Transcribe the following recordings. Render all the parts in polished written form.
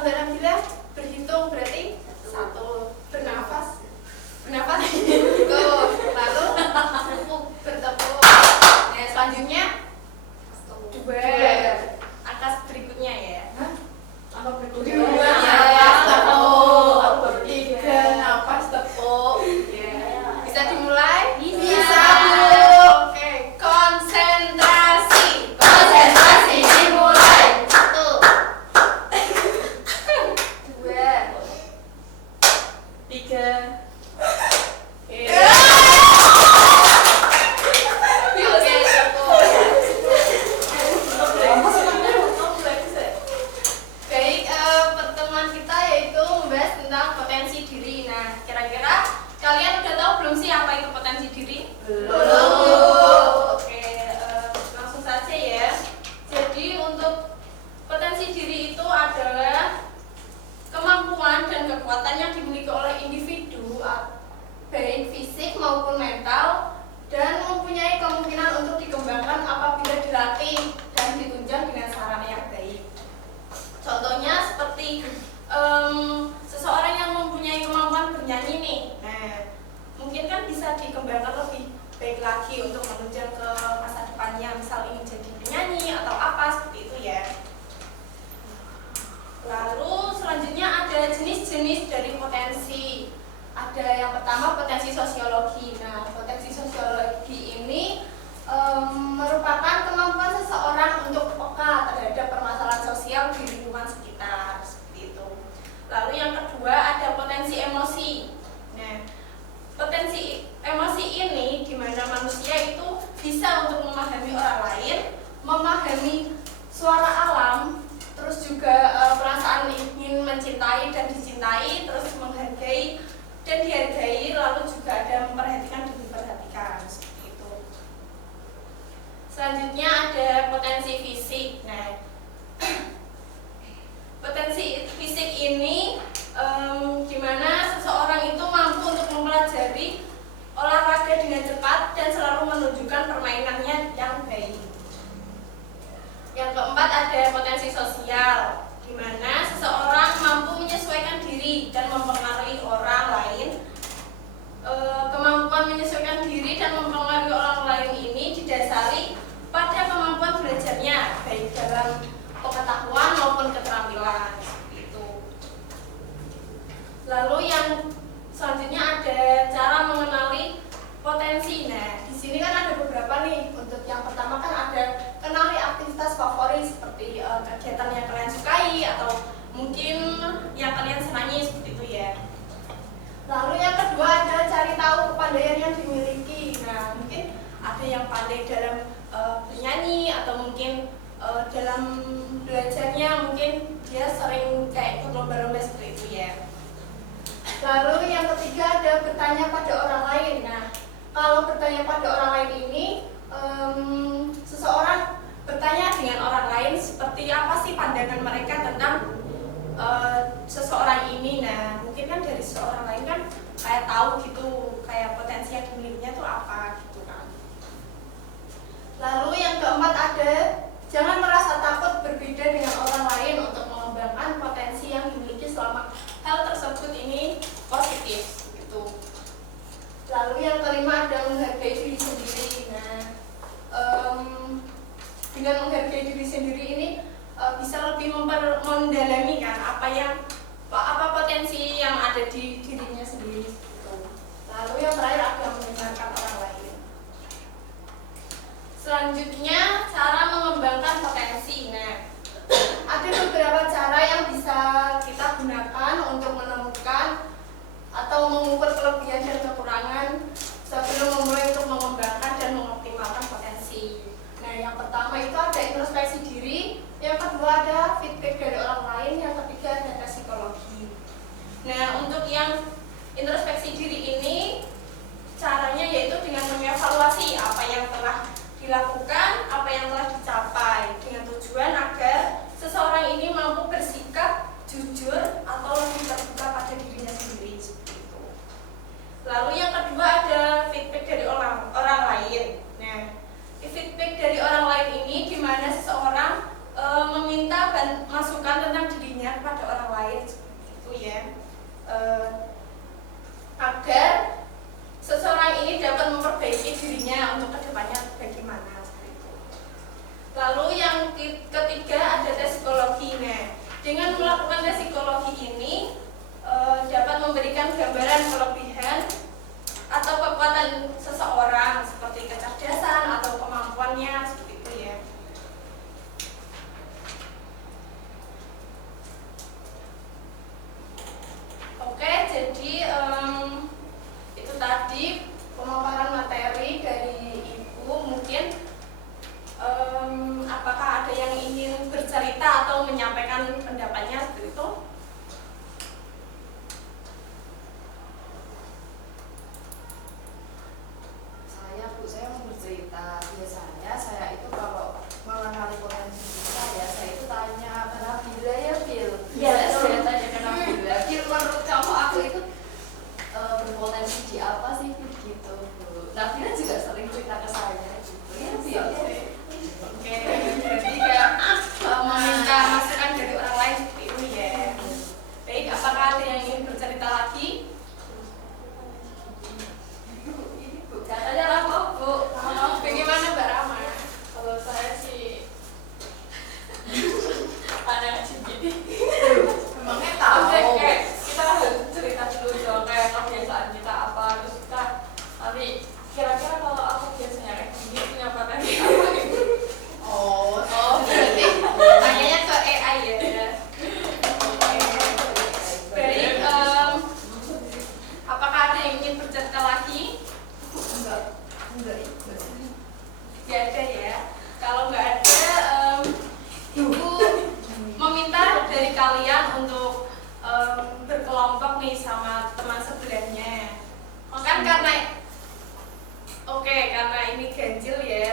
Mbak Nabila berhitung berarti 1, bernafas, tuh, lalu bertepuk. Nah, selanjutnya 2, angka berikutnya ya. Angka berikutnya. 2 nafas tepuk, 3 nafas tepuk. Bisa dimulai? Bisa, Bu. Oke, konsentrasi dimulai. 1, 2, 3. Baik, pertemuan kita yaitu membahas tentang potensi diri. Nah, kira-kira kalian udah tahu belum sih apa itu potensi diri? Belum. Oke, langsung saja ya. Jadi untuk potensi diri itu adalah kemampuan dan kekuatan yang dimiliki oleh individu, baik fisik maupun mental, dan mempunyai kemungkinan untuk dikembangkan apabila dilatih dan ditunjang dengan sarana yang baik. Contohnya seperti seseorang yang mempunyai kemampuan bernyanyi nih, nah mungkin kan bisa dikembangkan lebih baik lagi untuk menunjang ke masa depannya, misal ingin jadi penyanyi atau apa seperti itu ya. Lalu selanjutnya ada jenis-jenis dari potensi. Ada yang pertama potensi sosiologi. Nah, potensi sosiologi ini merupakan kemampuan seseorang untuk peka terhadap permasalahan sosial di lingkungan sekitar, seperti itu. Lalu yang kedua ada potensi emosi. Nah, potensi emosi ini di mana manusia itu bisa untuk memahami orang lain, memahami suara alam, terus juga perasaan ingin mencintai dan dicintai, terus menghargai dan dihargai, lalu juga ada memperhatikan dan diperhatikan, seperti itu. Selanjutnya ada potensi fisik. Nah, potensi fisik ini di mana seseorang itu mampu untuk mempelajari olahraga dengan cepat dan selalu menunjukkan permainannya yang baik. Yang keempat ada potensi sosial, di mana seseorang mampu menyesuaikan diri dan mempengaruhi orang lain. Kemampuan menyesuaikan diri dan mempengaruhi orang lain ini didasari pada kemampuan belajarnya, baik dalam pengetahuan maupun keterampilan, itu. Lalu yang selanjutnya ada cara mengenali potensi. Nah, di sini kan ada beberapa nih. Untuk yang pertama kan ada kenali aktivitas favorit seperti kegiatan yang kalian sukai atau mungkin yang kalian senangi, seperti itu ya. Lalu yang kedua adalah cari tahu kepandaian yang dimiliki. Nah, mungkin ada yang pandai dalam bernyanyi atau mungkin dalam belajarnya mungkin dia sering kayak ikut lomba-lomba seperti itu ya. Lalu yang ketiga ada bertanya pada orang lain. Nah, kalau bertanya pada orang lain ini seseorang bertanya dengan orang lain seperti apa sih pandangan mereka tentang seseorang ini. Nah, mungkin kan dari seseorang lain kan kayak tahu gitu, kayak potensi yang dimilikinya tuh apa gitu kan. Lalu yang keempat ada jangan merasa takut berbeda dengan orang lain untuk mengembangkan potensi yang dimiliki selama hal tersebut ini positif gitu. Lalu yang kelima ada menghargai diri sendiri. Nah, dengan menghargai diri sendiri ini bisa lebih mendalami kan apa potensi yang ada di dirinya sendiri gitu. Lalu yang terakhir ada mendengarkan orang lain. Selanjutnya cara mengembangkan potensi. Nah, ada beberapa cara yang bisa kita gunakan untuk menemukan atau mengukur kelebihan dan kekurangan sebelum memulai untuk mengembangkan dan mengoptimalkan potensi. Nah, yang pertama itu ada introspeksi diri, yang kedua ada feedback dari orang lain, yang ketiga ada tes psikologi. Nah, untuk yang introspeksi diri ini caranya yaitu dengan mengevaluasi apa yang telah dilakukan, apa yang telah dicapai dengan tujuan agar seseorang ini mampu bersikap jujur atau lebih terbuka pada dirinya sendiri, seperti itu. Lalu yang kedua ada feedback dari orang lain. Nah, feedback dari orang lain ini di mana seseorang meminta masukan tentang dirinya kepada orang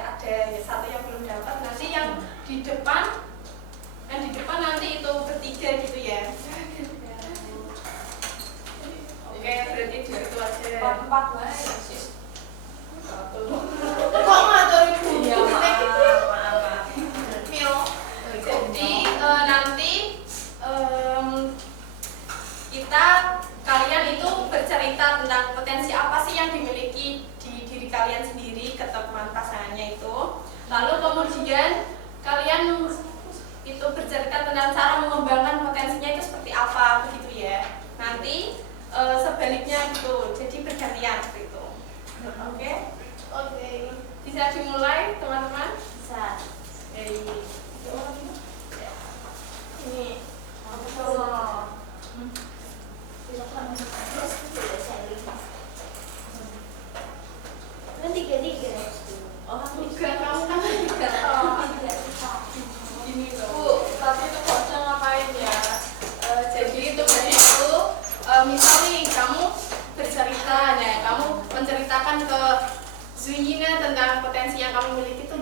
ada satu yang belum dapat, nanti yang di depan nanti itu bertiga gitu ya. Oke, berarti di situ aja. 4 guys. Kok ngatur ibu? Iya, maaf. Mio. Jadi nanti kalian itu bercerita tentang potensi apa sih yang dimiliki di diri kalian sendiri ke teman pasangannya itu. Lalu kemudian kalian itu bercerita tentang cara mengembangkan potensinya itu seperti apa begitu ya. Nanti sebaliknya gitu. Jadi bergantian seperti itu. Oke? Oke. Bisa dimulai teman-teman? Bisa. Dari ini. Kan 3-3. Oh, bukan kamu kan tidak ini loh. Bu, tapi itu bosnya ngapain ya? Jadi itu begitu. Misal nih kamu bercerita, nah kamu menceritakan ke Zuyina tentang potensi yang kamu miliki itu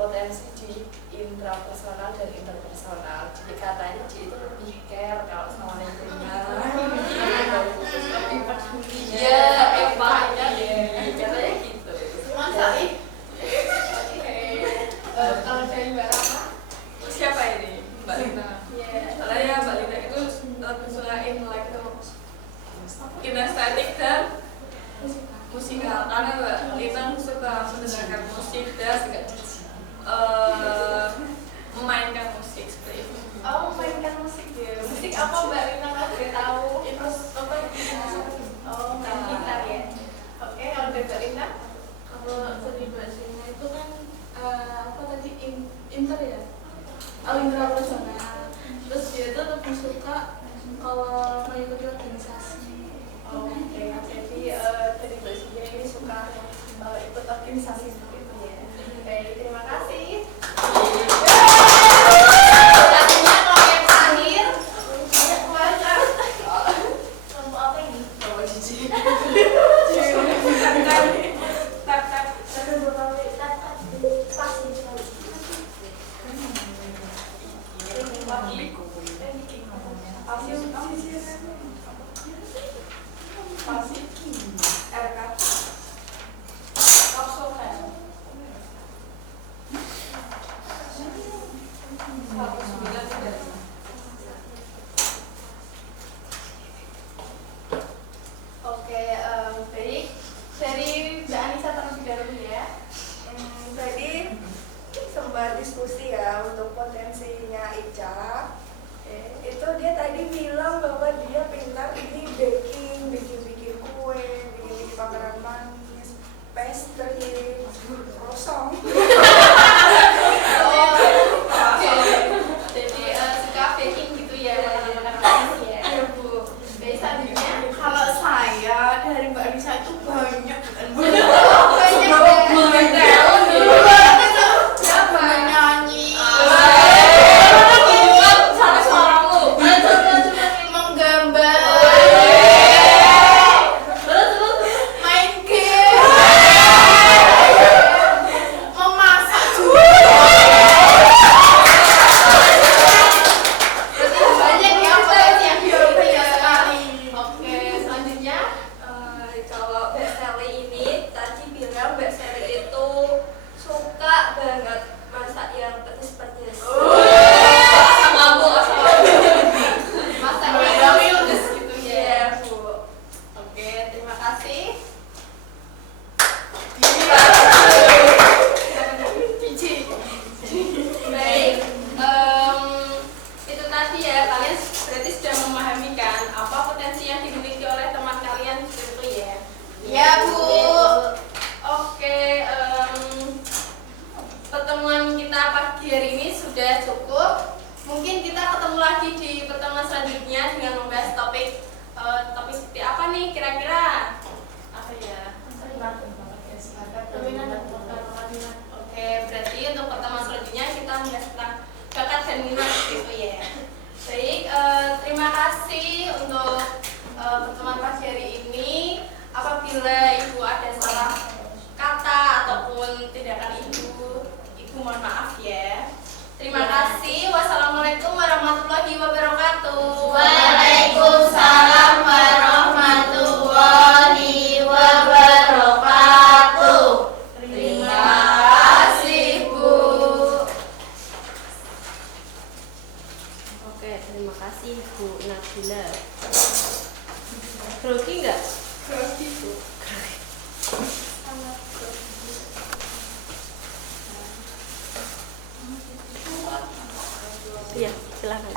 potensi di intrapersonal dan interpersonal. Jadi katanya Ci itu lebih care kalau sama lingkungan, lebih peduli. Ya, empatnya ya, katanya gitu. Masa nih? Kalau dari Mbak Rama, Siapa ini? Mbak Lina. Soalnya Mbak Lina itu lebih suka kinestetik dan musikal, karena Mbak Lina suka mendengarkan musik dan memainkan musik seperti itu. oh mainkan musik ya. Musik apa Mbak Rina kalau boleh tahu? Terus apa? Oh main gitar ya. Oke, kalau dari Mbak Rina? Kalau tadi Mbak Zina itu kan apa tadi inter ya? Intrapersonal. Terus dia itu lebih suka kalau mengikuti organisasi. Oke, jadi dari Mbak Zina ini suka ikut organisasi seperti itu ya. Baik, terima kasih. Selanjutnya kalau yang terakhir, kelompok apa ini? Bawa cici. Oke, baik. Dari Mbak Anissa terlebih dahulu ya. Tadi sempat diskusi ya untuk potensinya Ica. Itu dia tadi bilang bahwa dia pintar ini bikin kue, bikin makanan manis, pastry, croissant. Jadi suka baking gitu ya, makanan manis ya. Iya Bu. Baik, selanjutnya. Kalau saya dari Mbak Anissa itu banyak menyanyi, Sama suaramu. menggambar, main game, memasak juga. Banyak ya potensi yang Banyak sekali. Oke, selanjutnya. Kalau Mbak Sally ini tadi bilang Mbak Sally itu suka banget masak yang pedes-pedes. Sama Bu. Masa yang ludes gitu ya. Iya Bu. Oke, terima kasih. Baik, itu tadi ya, kalian berarti sudah memahami kan apa potensi yang dimiliki oleh teman kalian gitu ya. Ya Bu. Oke, pertemuan kita pagi hari ini sudah cukup. Mungkin kita ketemu lagi di pertemuan selanjutnya dengan membahas topik seperti apa nih kira-kira? Apa ya? Oke, berarti untuk pertemuan selanjutnya kita membahas tentang bakat dan minat gitu ya. Baik, terima kasih untuk pertemuan pagi hari ini. Apabila Ibu ada salah kata ataupun tindakan Ibu mohon maaf ya. Terima kasih. Wassalamualaikum warahmatullahi wabarakatuh. Waalaikumsalam warahmatullahi wabarakatuh. Terima kasih Bu. Oke, terima kasih Bu Nabila. Grogi nggak? Grogi Bu. Iya, silakan.